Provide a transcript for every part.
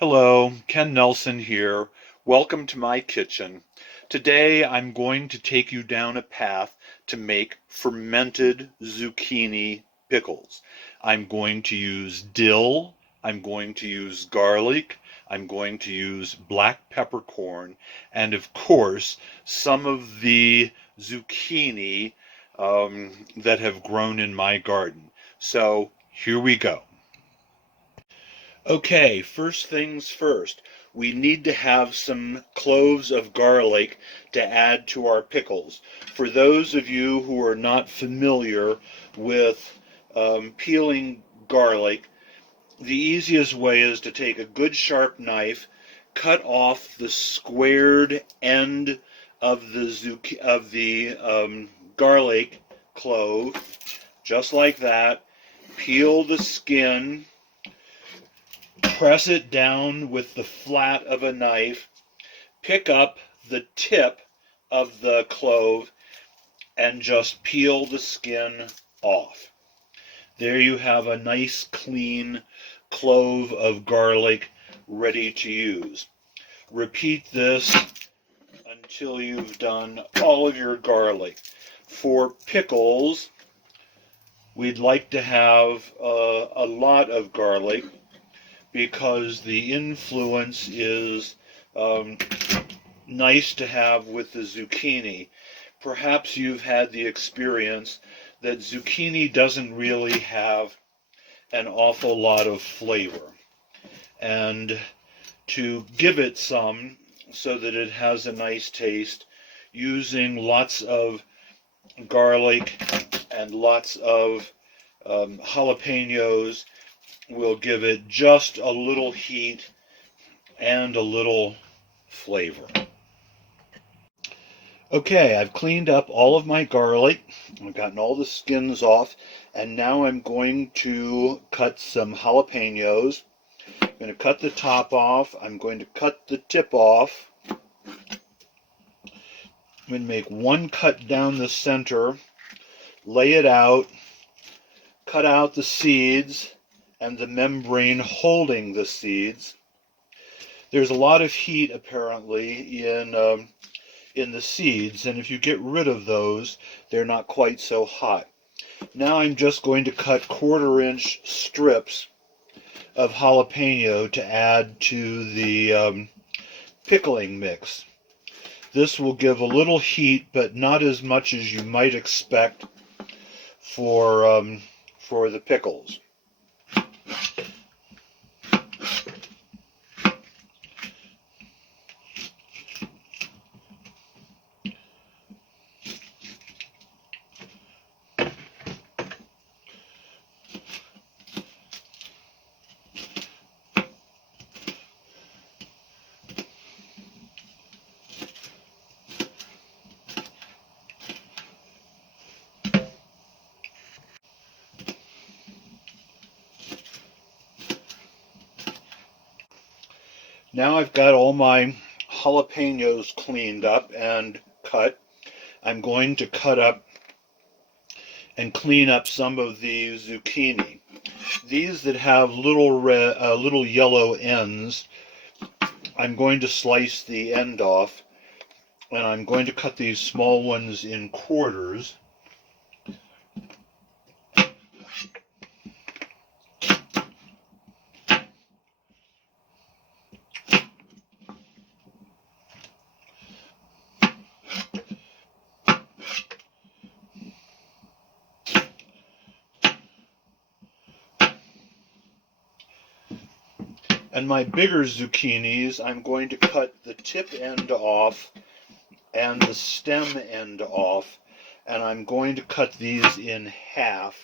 Hello, Ken Nelson here. Welcome to my kitchen. Today I'm going to take you down a path to make fermented zucchini pickles. I'm going to use dill, I'm going to use garlic, I'm going to use black peppercorn, and of course some of the zucchini that have grown in my garden. So here we go. Okay, first things first. We need to have some cloves of garlic to add to our pickles. For those of you who are not familiar with peeling garlic, the easiest way is to take a good sharp knife, cut off the squared end of the garlic clove, just like that. Peel the skin, press it down with the flat of a knife, pick up the tip of the clove, and just peel the skin off. There you have a nice clean clove of garlic ready to use. Repeat this until you've done all of your garlic. For pickles, we'd like to have a lot of garlic because the influence is nice to have with the zucchini. Perhaps you've had the experience that zucchini doesn't really have an awful lot of flavor. And to give it some so that it has a nice taste, using lots of garlic and lots of jalapenos will give it just a little heat and a little flavor. Okay, I've cleaned up all of my garlic. I've gotten all the skins off, and now I'm going to cut some jalapenos. I'm going to cut the top off. I'm going to cut the tip off. I'm going to make one cut down the center, lay it out, cut out the seeds and the membrane holding the seeds. There's a lot of heat apparently in the seeds, and if you get rid of those, they're not quite so hot. Now I'm just going to cut 1/4-inch strips of jalapeno to add to the pickling mix. This will give a little heat, but not as much as you might expect for the pickles. Now I've got all my jalapenos cleaned up and cut. I'm going to cut up and clean up some of the zucchini. These that have little yellow ends, I'm going to slice the end off, and I'm going to cut these small ones in quarters. And my bigger zucchinis, I'm going to cut the tip end off and the stem end off, and I'm going to cut these in half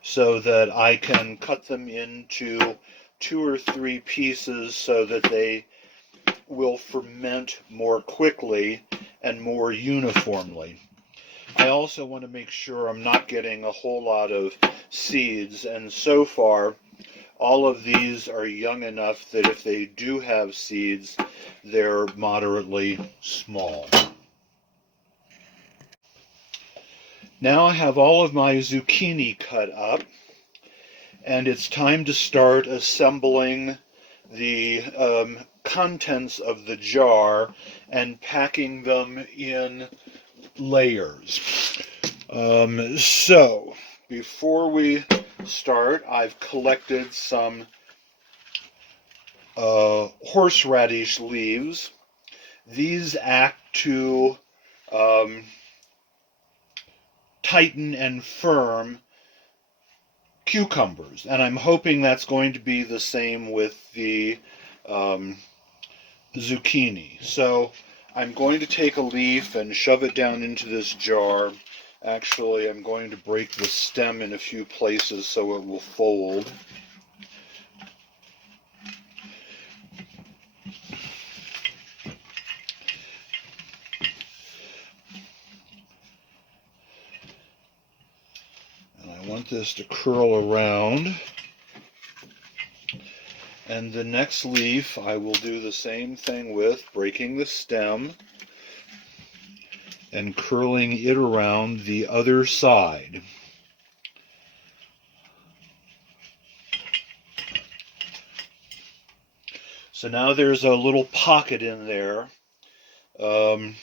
so that I can cut them into 2 or 3 pieces so that they will ferment more quickly and more uniformly. I also want to make sure I'm not getting a whole lot of seeds, and so far all of these are young enough that if they do have seeds, they're moderately small. Now I have all of my zucchini cut up, and it's time to start assembling the contents of the jar and packing them in layers. So, before we start, I've collected some horseradish leaves. These act to tighten and firm cucumbers, and I'm hoping that's going to be the same with the zucchini. So I'm going to take a leaf and shove it down into this jar. Actually, I'm going to break the stem in a few places so it will fold. And I want this to curl around. And the next leaf I will do the same thing with, breaking the stem and curling it around the other side. So now there's a little pocket in there, and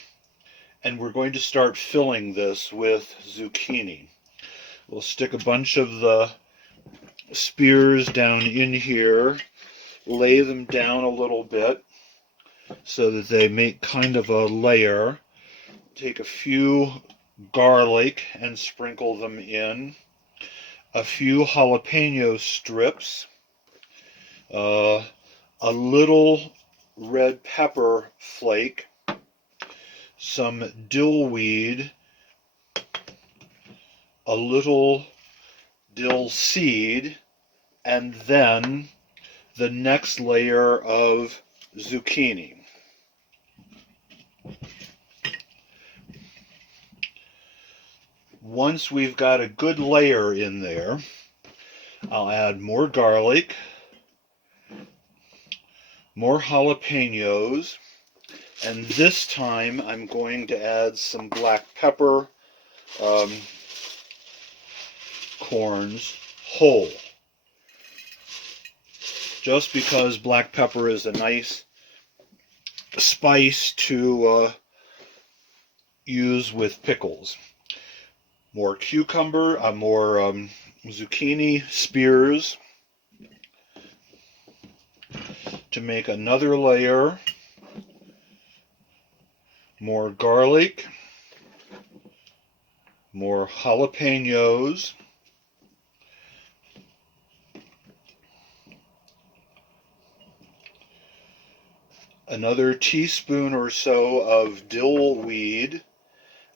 we're going to start filling this with zucchini. We'll stick a bunch of the spears down in here, lay them down a little bit so that they make kind of a layer. Take a few garlic and sprinkle them in, a few jalapeno strips, a little red pepper flake, some dill weed, a little dill seed, and then the next layer of zucchini. Once we've got a good layer in there, I'll add more garlic, more jalapenos, and this time I'm going to add some black pepper corns whole. Just because black pepper is a nice spice to use with pickles. More zucchini spears to make another layer. More garlic, more jalapenos, another teaspoon or so of dill weed,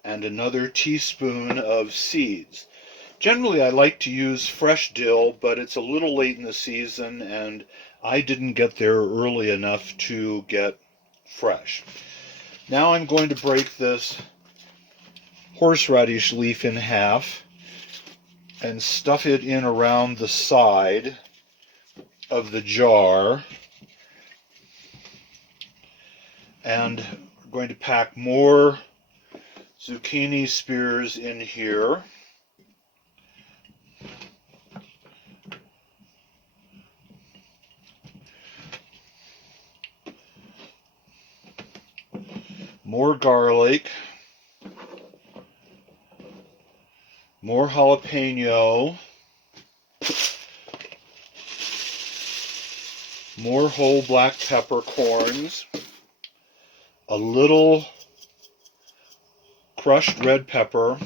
and another teaspoon of seeds. Generally, I like to use fresh dill, but it's a little late in the season, and I didn't get there early enough to get fresh. Now I'm going to break this horseradish leaf in half and stuff it in around the side of the jar. And we're going to pack more zucchini spears in here. More garlic, more jalapeno, more whole black peppercorns, a little crushed red pepper,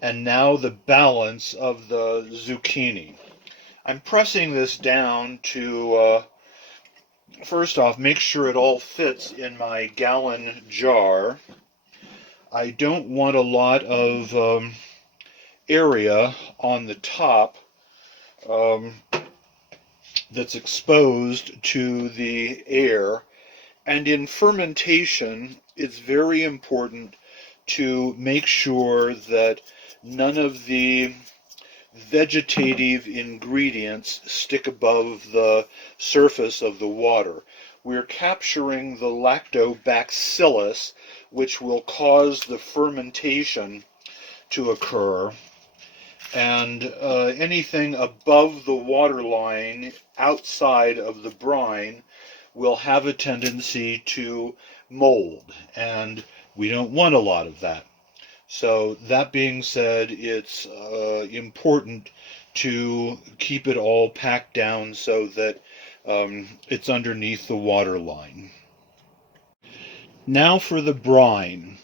and now the balance of the zucchini. I'm pressing this down to first off, make sure it all fits in my gallon jar. I don't want a lot of area on the top that's exposed to the air. And in fermentation, it's very important to make sure that none of the vegetative ingredients stick above the surface of the water. We're capturing the lactobacillus, which will cause the fermentation to occur. and anything above the water line outside of the brine will have a tendency to mold, and we don't want a lot of that. So that being said, it's important to keep it all packed down so that it's underneath the water line. Now for the brine.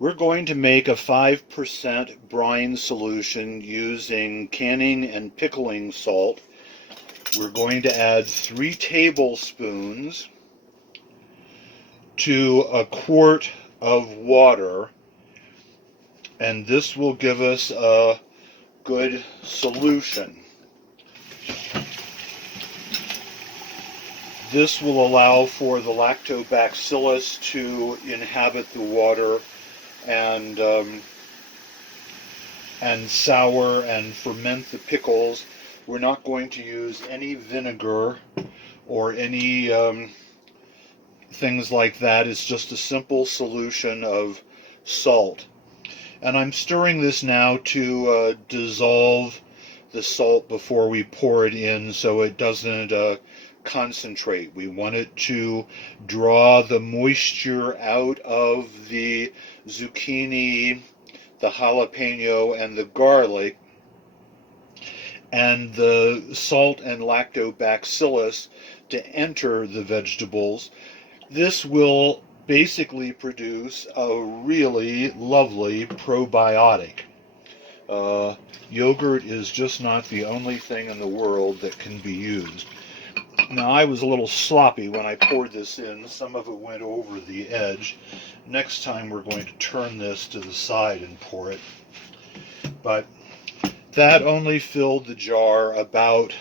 We're going to make a 5% brine solution using canning and pickling salt. We're going to add 3 tablespoons to a quart of water, and this will give us a good solution. This will allow for the lactobacillus to inhabit the water and sour and ferment the pickles. We're not going to use any vinegar or any things like that. It's just a simple solution of salt. And I'm stirring this now to dissolve the salt before we pour it in so it doesn't concentrate. We want it to draw the moisture out of the zucchini, the jalapeno, and the garlic, and the salt and lactobacillus to enter the vegetables. This will basically produce a really lovely probiotic. Yogurt is just not the only thing in the world that can be used. Now, I was a little sloppy when I poured this in. Some of it went over the edge. Next time we're going to turn this to the side and pour it. But that only filled the jar about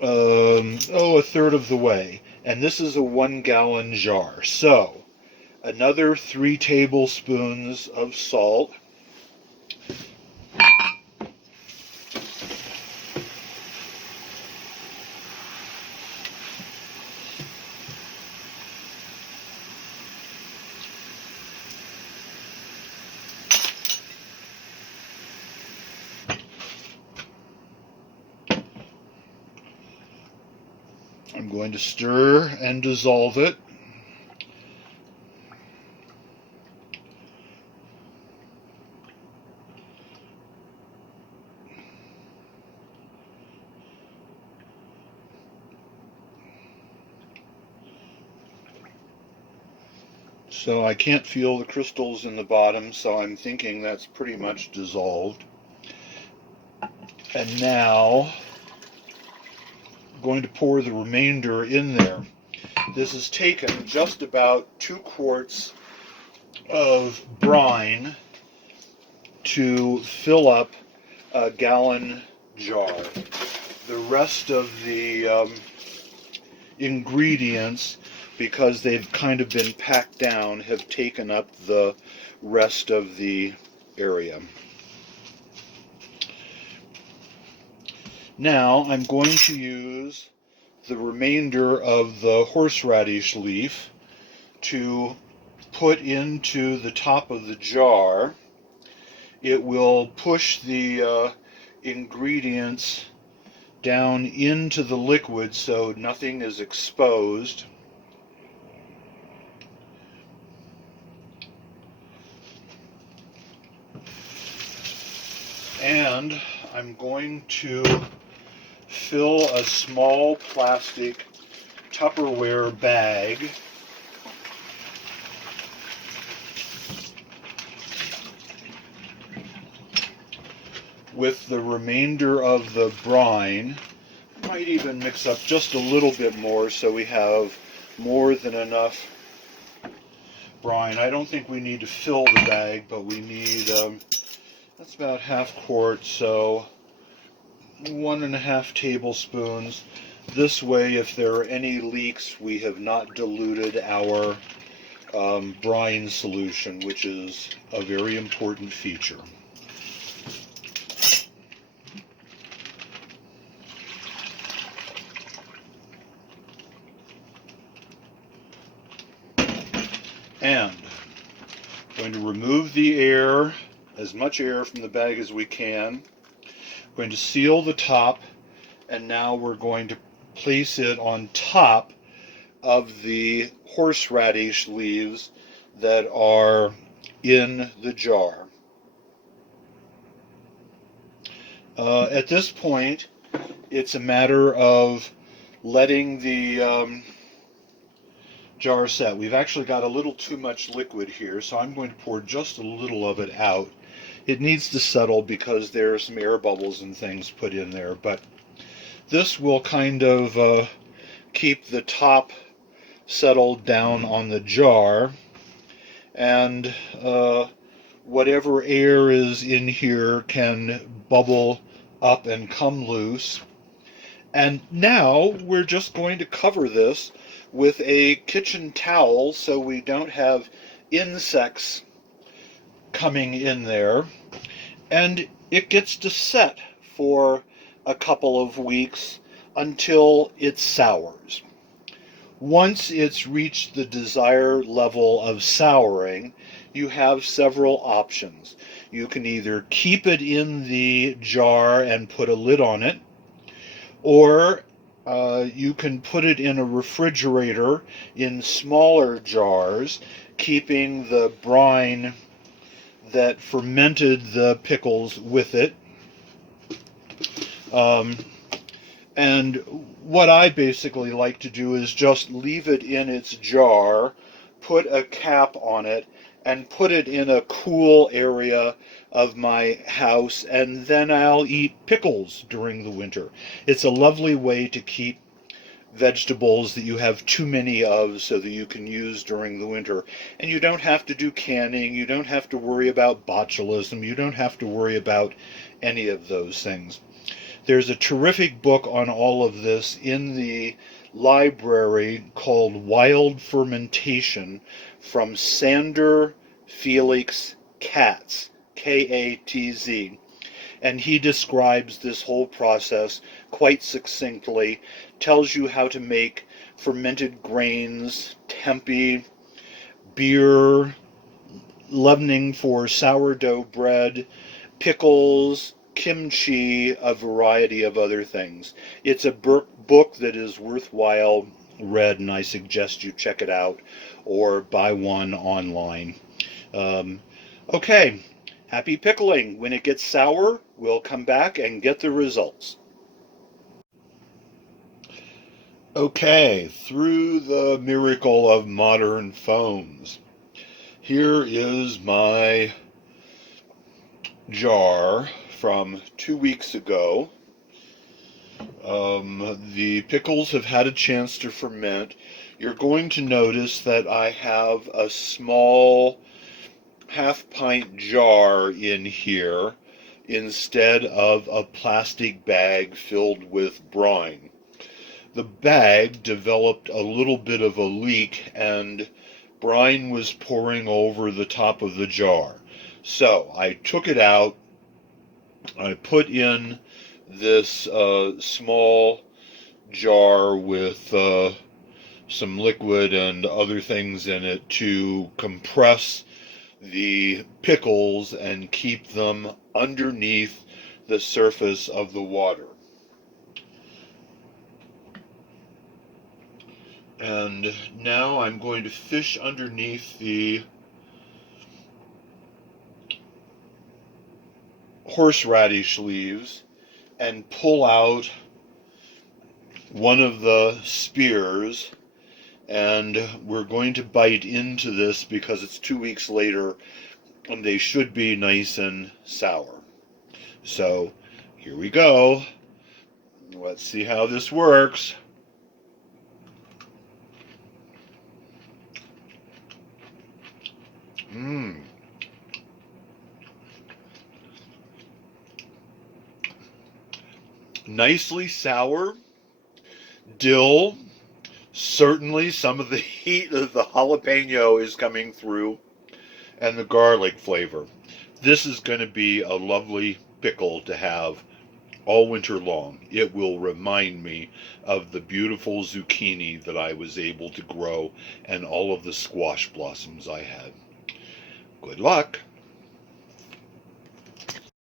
a third of the way. And this is a 1-gallon jar. So another 3 tablespoons of salt. I'm going to stir and dissolve it. So I can't feel the crystals in the bottom, so I'm thinking that's pretty much dissolved. And now I'm going to pour the remainder in there. This has taken just about 2 quarts of brine to fill up a gallon jar. The rest of the ingredients, because they've kind of been packed down, have taken up the rest of the area. Now I'm going to use the remainder of the horseradish leaf to put into the top of the jar. It will push the ingredients down into the liquid so nothing is exposed. And I'm going to fill a small plastic Tupperware bag with the remainder of the brine. Might even mix up just a little bit more so we have more than enough brine. I don't think we need to fill the bag, but we need, that's about half quart, so 1.5 tablespoons. This way, if there are any leaks, we have not diluted our brine solution, which is a very important feature. And I'm going to remove the air, as much air from the bag as we can. going to seal the top, and now we're going to place it on top of the horseradish leaves that are in the jar. At this point, it's a matter of letting the jar set. We've actually got a little too much liquid here, so I'm going to pour just a little of it out. It needs to settle because there are some air bubbles and things put in there, but this will kind of keep the top settled down on the jar, and whatever air is in here can bubble up and come loose. And now we're just going to cover this with a kitchen towel so we don't have insects coming in there. And it gets to set for a couple of weeks until it sours. Once it's reached the desired level of souring, you have several options. You can either keep it in the jar and put a lid on it, or you can put it in a refrigerator in smaller jars, keeping the brine that fermented the pickles with it. And what I basically like to do is just leave it in its jar, put a cap on it, and put it in a cool area of my house, and then I'll eat pickles during the winter. It's a lovely way to keep vegetables that you have too many of so that you can use during the winter. And you don't have to do canning, you don't have to worry about botulism, you don't have to worry about any of those things. There's a terrific book on all of this in the library called Wild Fermentation from Sander Felix Katz, K-A-T-Z. And he describes this whole process quite succinctly, tells you how to make fermented grains, tempeh, beer, leavening for sourdough bread, pickles, kimchi, a variety of other things. It's a book that is worthwhile read, and I suggest you check it out or buy one online. Okay, happy pickling. When it gets sour, we'll come back and get the results. Okay, through the miracle of modern phones, here is my jar from 2 weeks ago. The pickles have had a chance to ferment. You're going to notice that I have a small half-pint jar in here instead of a plastic bag filled with brine. The bag developed a little bit of a leak and brine was pouring over the top of the jar. So I took it out, I put in this small jar with some liquid and other things in it to compress the pickles and keep them underneath the surface of the water. And now I'm going to fish underneath the horseradish leaves and pull out one of the spears, and we're going to bite into this because it's 2 weeks later and they should be nice and sour. So here we go. Let's see how this works. Nicely sour. Dill. Certainly some of the heat of the jalapeno is coming through, and the garlic flavor. This is going to be a lovely pickle to have all winter long. It will remind me of the beautiful zucchini that I was able to grow and all of the squash blossoms I had. Good luck.